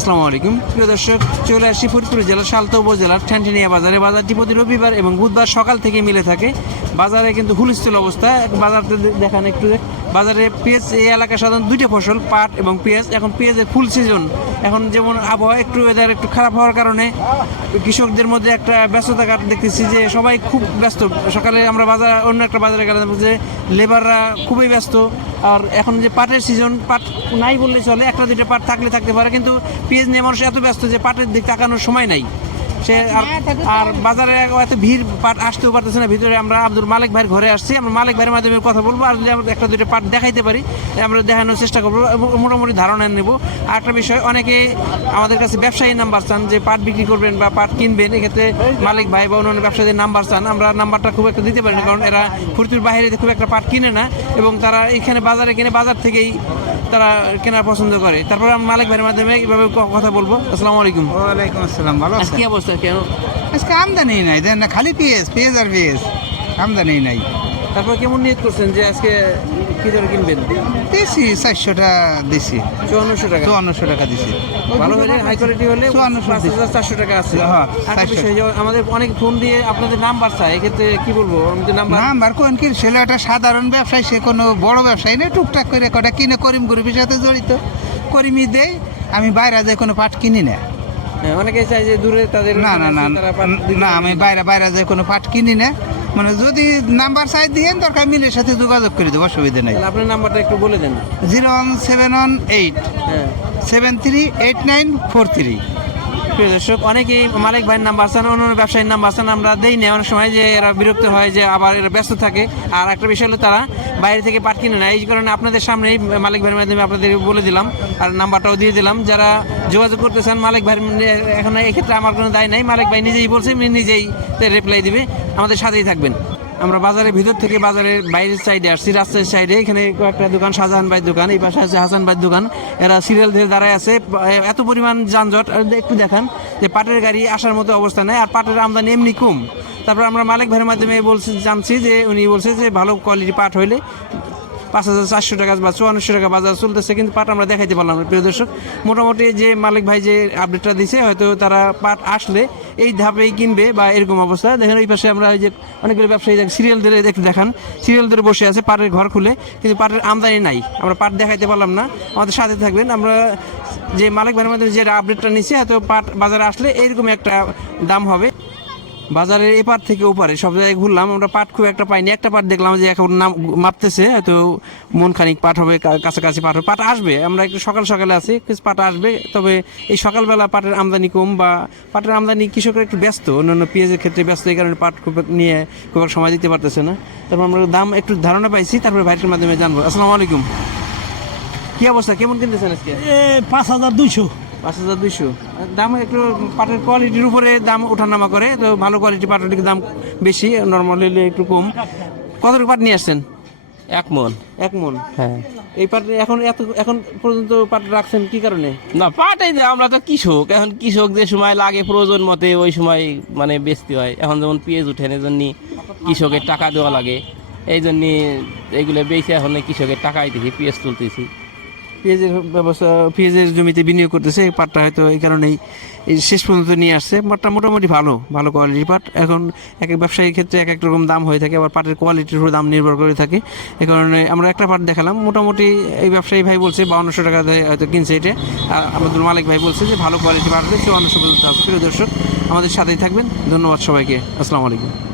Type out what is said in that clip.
আসসালামু আলাইকুম প্রিয় দর্শক, চলে আসছি ফরিদপুর জেলার সালতা উপজেলার ঠ্যানটিনিয়া বাজারে। বাজারটি প্রতি রবিবার এবং বুধবার সকাল থেকে মিলে থাকে। বাজারে কিন্তু হুলস্থুল অবস্থা। বাজারতে দেখান একটু। বাজারে পেঁয়াজ, এই এলাকায় সাধারণত দুইটা ফসল, পাট এবং পেঁয়াজ। এখন পেঁয়াজের ফুল সিজন। এখন যেমন আবহাওয়া একটু ওয়েদার একটু খারাপ হওয়ার কারণে কৃষকদের মধ্যে একটা ব্যস্ততা দেখতেছি যে সবাই খুব ব্যস্ত। সকালে আমরা অন্য একটা বাজারে গেলাম যে লেবাররা খুবই ব্যস্ত। আর এখন যে পাটের সিজন, পাট নাই বললে চলে, একটা দুইটা পাট থাকতে পারে, কিন্তু পেঁয়াজ নিয়ে মানুষ এত ব্যস্ত যে পাটের দিক তাকানোর সময় নাই সে। আর বাজারে এত ভিড়, পাট আসতেও পারতেছে না ভিতরে। আমরা আব্দুল মালিক ভাইয়ের ঘরে আসছি, আমরা মালিক ভাইয়ের মাধ্যমে কথা বলবো। আর যদি আমরা একটা দুইটা পাট দেখাইতে পারি আমরা দেখানোর চেষ্টা করবো, মোটামুটি ধারণা নেব। আর একটা বিষয়, অনেকে আমাদের কাছে ব্যবসায়ী নাম্বার চান যে পাট বিক্রি করবেন বা পাট কিনবেন, এক্ষেত্রে মালিক ভাই বা অন্যান্য ব্যবসায়ীদের নাম্বার চান। আমরা নাম্বারটা খুব একটা দিতে পারি না, কারণ এরা ফরিদপুর বাইরে খুব একটা পাট কিনে না এবং তারা এখানে বাজারে কিনে, বাজার থেকেই তারা কেনার পছন্দ করে। তারপর আমি মালিক ভাইয়ের মাধ্যমে এইভাবে কথা বলবো। আসসালামু আলাইকুম। ওয়ালাইকুম আসসালাম। ভালো আছেন? কি অবস্থা? কেন আজকে আমদানি নাই, দেন না, খালি পেঁয়াজ আর পেঁয়াজ, আমদানি নাই। তারপর কেমন নিয়ত করছেন যে আজকে কি ধরে কিনবেন? দিছি 400টা দিছি, 5400 টাকা। 5400 টাকা দিছি। ভালো হলে, হাই কোয়ালিটি হলে 5400 টাকা আছে। হ্যাঁ, একটা বিষয় যে আমাদের অনেক ফোন দিয়ে আপনাদের নাম্বার চাই, এক্ষেত্রে কি বলবো? আমাদের নাম্বার কোন কি, ছেলেটা সাধারণ ব্যবসায়ী, সে কোনো বড় ব্যবসায়ী নেই, টুকটাক করে কটা কিনে করিম গ্রুপের সাথে জড়িত, করিমই দেয়। আমি বাইরে যে কোনো পাট কিনি না। অনেকে চাই যে দূরে তাদের না না না না, আমি বাইরে যে কোনো পাট কিনি না। মানে যদি নাম্বার চাই দিয়েন, দরকার মিলের সাথে যোগাযোগ করে দেবো, অসুবিধা নেই। আপনার নাম্বারটা একটু বলে দেন। 01718 হ্যাঁ 738943। প্রিয় দর্শক, অনেকেই মালিক ভাইয়ের নাম্বার চান, অন্য ব্যবসায়ীর নাম্বার চান। আমরা দেই না অনেক সময়, যে এরা বিরক্ত হয়, যে আবার এরা ব্যস্ত থাকে। আর একটা বিষয় হলো তারা বাইরে থেকে পাট কিনে না। এই কারণে আপনাদের সামনেই মালিক ভাইয়ের মাধ্যমে আপনাদের বলে দিলাম, আর নাম্বারটাও দিয়ে দিলাম। যারা যোগাযোগ করতে চান মালিক ভাইয়ের, এখন এক্ষেত্রে আমার কোনো দায় নাই। মালিক ভাই নিজেই বলছে, নিজেই রিপ্লাই দিবে। আমাদের সাথেই থাকবেন। আমরা বাজারের ভিতর থেকে বাজারের বাইরের সাইডে আসছি, রাস্তার সাইডে। এখানে কয়েকটা দোকান, শাহজাহান ভাইয়ের দোকান, এই পাশে আছে হাসান ভাইয়ের দোকান। এরা সিরিয়াল ধরে দাঁড়ায় আছে। এত পরিমাণ যানজট, একটু দেখান যে পাটের গাড়ি আসার মতো অবস্থা নেই, আর পাটের আমদানি এমনি কম। তারপর আমরা মালিক ভাইয়ের মাধ্যমে জানছি যে উনি বলছে যে ভালো কোয়ালিটি পাট হইলে 5400 টাকা বা 5400 টাকা বাজার চলতেছে, কিন্তু পাট আমরা দেখাইতে পারলাম না। প্রিয় দর্শক, মোটামুটি যে মালিক ভাই যে আপডেটটা দিছে, হয়তো তারা পাট আসলে এই ধাপেই কিনবে বা এরকম অবস্থা। দেখেন ওই পাশে আমরা ওই যে অনেকগুলো ব্যবসায়ী সিরিয়াল ধরে একটু দেখান, সিরিয়াল ধরে বসে আছে পাটের ঘর খুলে, কিন্তু পাটের আমদানি নাই। আমরা পাট দেখাইতে পারলাম না, আমাদের সাথে থাকবেন। আমরা যে মালিক ভাইয়ের মধ্যে যে আপডেটটা নিচ্ছে, হয়তো পাট বাজারে আসলে এইরকম একটা দাম হবে। বাজারের এপার থেকে ওপারে সব জায়গায় ঘুরলাম, আমরা পাট খুব একটা পাইনি। একটা পাট দেখলাম যে এখন নাম মাপতেছে, হয়তো মন খানিক পাট হবে, কাছাকাছি পাট হবে। পাট আসবে, আমরা একটু সকালে আছি, কিছু পাট আসবে। তবে এই সকালবেলা পাটের আমদানি কম, বা পাটের আমদানি কৃষকরা একটু ব্যস্ত, অন্যান্য পেঁয়াজের ক্ষেত্রে ব্যস্ত, এই কারণে পাট খুব নিয়ে খুব সময় দিতে পারতেছে না। তারপর আমরা দাম একটু ধারণা পাইছি, তারপরে ভাইয়ের মাধ্যমে জানবো। আসসালামু আলাইকুম। কি অবস্থা, কেমন কিনতেছেন আজকে? 5200। 5200 দাম। একটু পাটের কোয়ালিটির উপরে দাম ওঠানামা করে, তো ভালো কোয়ালিটি পাটের দাম বেশি, নর্মাল হলে একটু কম। কত পাট নিয়ে আসছেন? 1 মণ। 1 মণ। হ্যাঁ। এই পাট এখন পর্যন্ত পাট রাখছেন কি কারণে? না, পাটাই দেয়, আমরা তো কৃষক। এখন কৃষক যে সময় লাগে প্রয়োজন মতে ওই সময় মানে বেচতে হয়। এখন যেমন পেঁয়াজ উঠেন, এই জন্য কৃষকের টাকা দেওয়া লাগে, এই জন্য এইগুলো বেচে এখন কৃষকের টাকা দিতেছি, পেঁয়াজ তুলতেছি। পেঁয়াজের ব্যবস্থা, পেঁয়াজের জমিতে বিনিয়োগ করতেছে, এই পাটটা হয়তো এই কারণেই শেষ পর্যন্ত নিয়ে আসছে। পাটটা মোটামুটি ভালো কোয়ালিটির পাট। এখন এক এক ব্যবসায়ীর ক্ষেত্রে এক এক রকম দাম হয়ে থাকে, আবার পাটের কোয়ালিটির উপর দাম নির্ভর করে থাকে। এই কারণে আমরা একটা পাট দেখালাম, মোটামুটি এই ব্যবসায়ী ভাই বলছে 5200 টাকা হয়তো কিনছে এটা। আর আমাদের মালিক ভাই বলছে যে ভালো কোয়ালিটি পাট হলে 5400 পর্যন্ত আছে। প্রিয় দর্শক, আমাদের সাথেই থাকবেন। ধন্যবাদ সবাইকে। আসসালামু আলাইকুম।